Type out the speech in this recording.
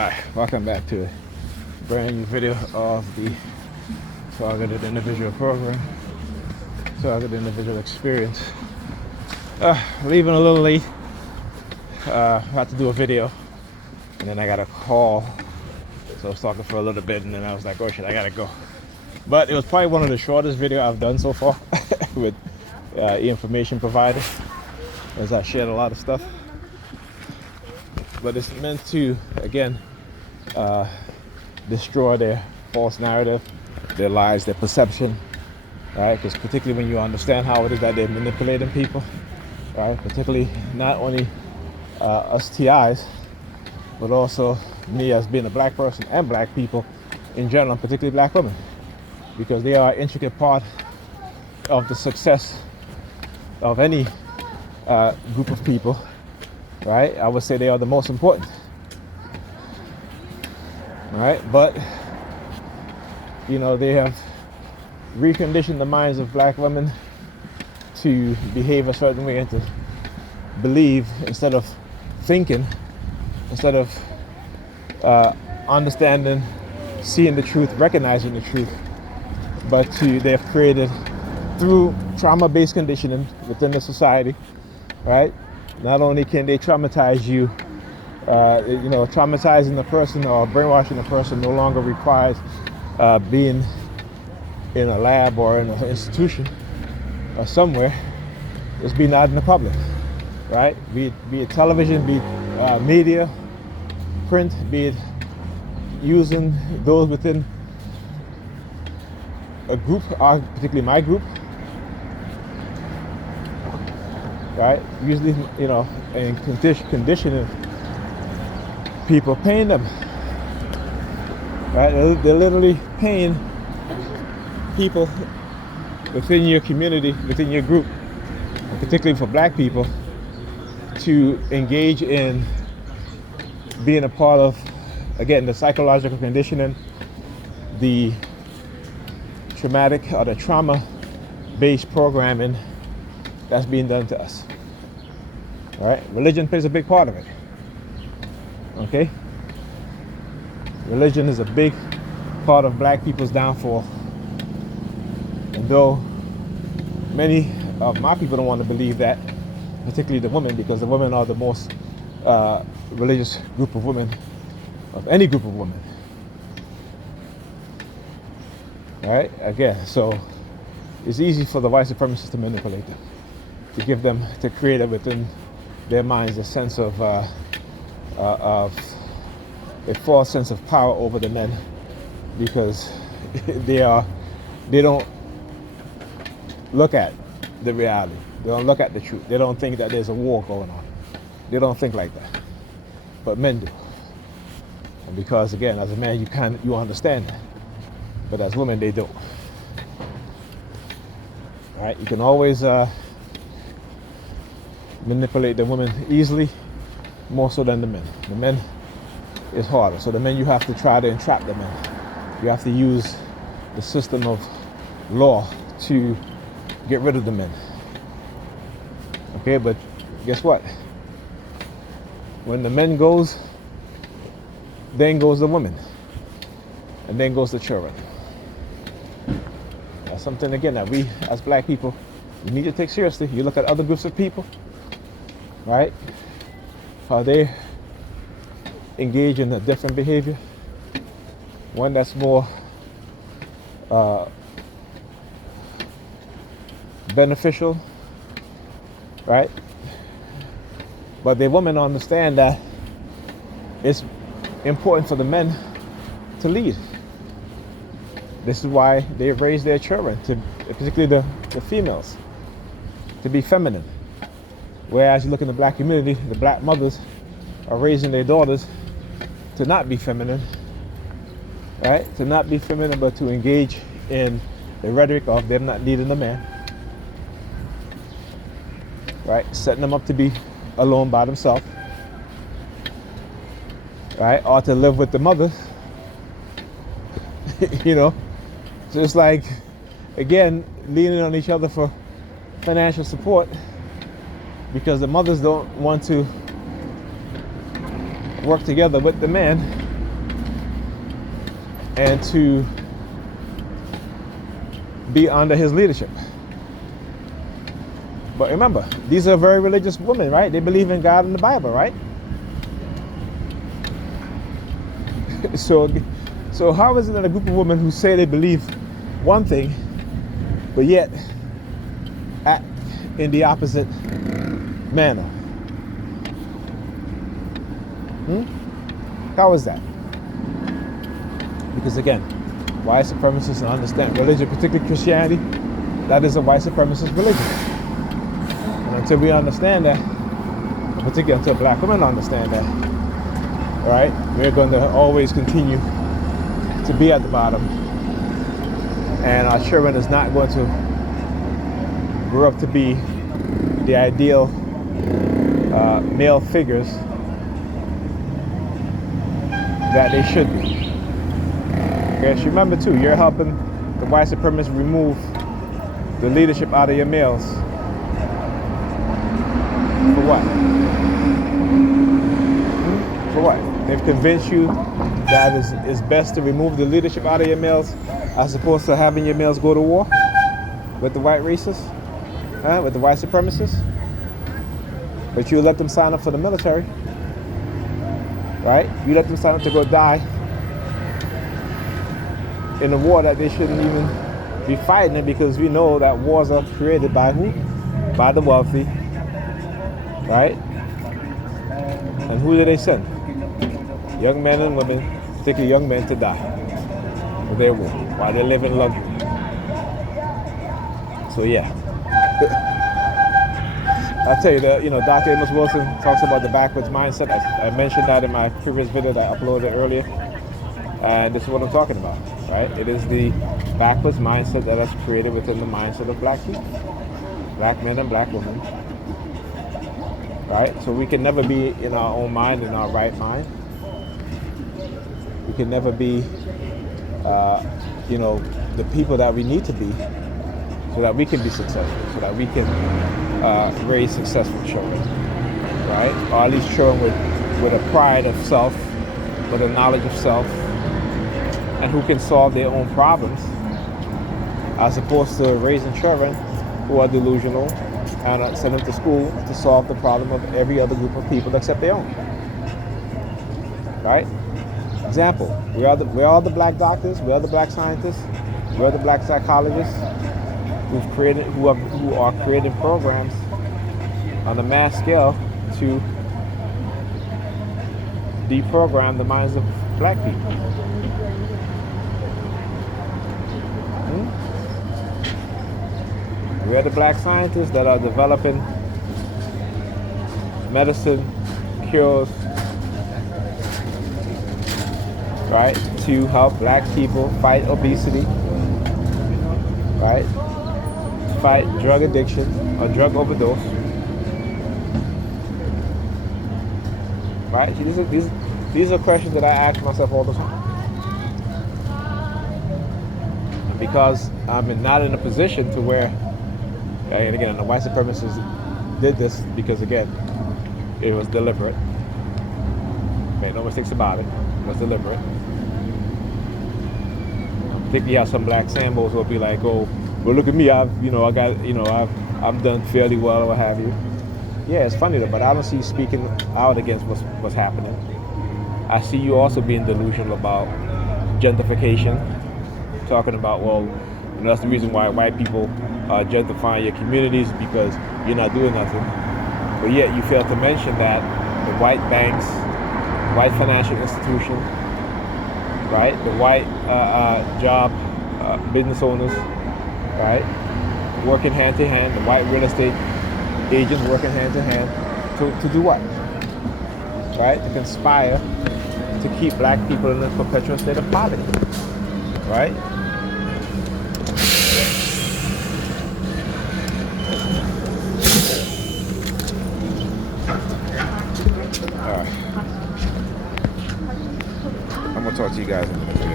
Hi, welcome back to a brand new video of the Targeted Individual Program, Targeted Individual Experience. Leaving a little late. Had to do a video, and then I got a call. So I was talking for a little bit, and then I was like, oh shit, I gotta go. But it was probably one of the shortest videos I've done so far with information provided, as I shared a lot of stuff. But it's meant to, again, destroy their false narrative, their lies, their perception, right? Because particularly when you understand how it is that they're manipulating people, right? Particularly not only us TIs, but also me as being a black person and black people in general, particularly black women, because they are an intricate part of the success of any group of people, right? I would say they are the most important. Right, but you know, they have reconditioned the minds of black women to behave a certain way and to believe instead of thinking, instead of understanding, seeing the truth, recognizing the truth. But they have created, through trauma-based conditioning within the society, right? Not only can they traumatize you, traumatizing the person or brainwashing a person no longer requires being in a lab or in an institution or somewhere. It's being out in the public, right? Be it television, be it media, print, be it using those within a group, particularly my group, right? Usually, in conditioning people, paying them, right? They're literally paying people within your community, within your group, and particularly for black people, to engage in being a part of, again, the psychological conditioning, the traumatic or the trauma-based programming that's being done to us. All right, religion plays a big part of it. Okay? Religion is a big part of black people's downfall. And though many of my people don't want to believe that, particularly the women, because the women are the most religious group of women, of any group of women. All right? Again, so it's easy for the white supremacists to manipulate them, to give them, to create within their minds a sense of a false sense of power over the men, because they don't look at the reality. They don't look at the truth. They don't think that there's a war going on. They don't think like that. But men do. And because, again, as a man, you understand that. But as women, they don't. All right? You can always manipulate the women easily, more so than the men. The men is harder. So the men, you have to try to entrap the men. You have to use the system of law to get rid of the men. Okay, but guess what? When the men goes, then goes the women. And then goes the children. That's something, again, that we as black people, we need to take seriously. You look at other groups of people, right? How they engage in a different behavior, one that's more beneficial, right? But the women understand that it's important for the men to lead. This is why they raise their children, particularly the females, to be feminine. Whereas you look in the black community, the black mothers are raising their daughters to not be feminine, right? To not be feminine, but to engage in the rhetoric of them not needing a man, right? Setting them up to be alone by themselves, right? Or to live with the mother, So it's like, again, leaning on each other for financial support, because the mothers don't want to work together with the man and to be under his leadership. But remember, these are very religious women, right? They believe in God and the Bible, right? So how is it that a group of women who say they believe one thing, but yet act in the opposite manner? How is that? Because again, white supremacists understand religion, particularly Christianity, that is a white supremacist religion. And until we understand that, particularly until black women understand that, right, we're going to always continue to be at the bottom, and our children is not going to grow up to be the ideal male figures that they should be. Yes, remember too, you're helping the white supremacists remove the leadership out of your males. For what? For what? They've convinced you that it's best to remove the leadership out of your males as opposed to having your males go to war with the white racists, with the white supremacists. But you let them sign up for the military, right? You let them sign up to go die in a war that they shouldn't even be fighting, because we know that wars are created by who? By the wealthy, right? And who do they send? Young men and women, particularly young men, to die for their war while they live in luxury. So yeah, I'll tell you that, Dr. Amos Wilson talks about the backwards mindset. I mentioned that in my previous video that I uploaded earlier. And this is what I'm talking about, right? It is the backwards mindset that is created within the mindset of black people, black men and black women, right? So we can never be in our own mind, in our right mind. We can never be, the people that we need to be, so that we can be successful, so that we can raise successful children, right? Or at least children with a pride of self, with a knowledge of self, and who can solve their own problems, as opposed to raising children who are delusional and send them to school to solve the problem of every other group of people except their own. Right? Example: we are the black doctors, we are the black scientists, we are the black psychologists who are creating programs on a mass scale to deprogram the minds of black people. We are the black scientists that are developing medicine, cures, right, to help black people fight obesity, right, fight drug addiction or drug overdose, right? These are questions that I ask myself all the time. And because I'm not in a position to where, and again, the white supremacists did this because, again, it was deliberate. Made no mistakes about it. It was deliberate. Particularly how some black Sambos will be like, "Oh, well, look at me. I've done fairly well, or what have you." Yeah, it's funny though, but I don't see you speaking out against what's happening. I see you also being delusional about gentrification, talking about, well, that's the reason why white people are gentrifying your communities, because you're not doing nothing. But yet you fail to mention that the white banks, white financial institutions, right, the white job business owners, right, working hand to hand, the white real estate agents working hand to hand to do what? Right, to conspire to keep black people in a perpetual state of poverty, right? All right. I'm gonna talk to you guys in a minute.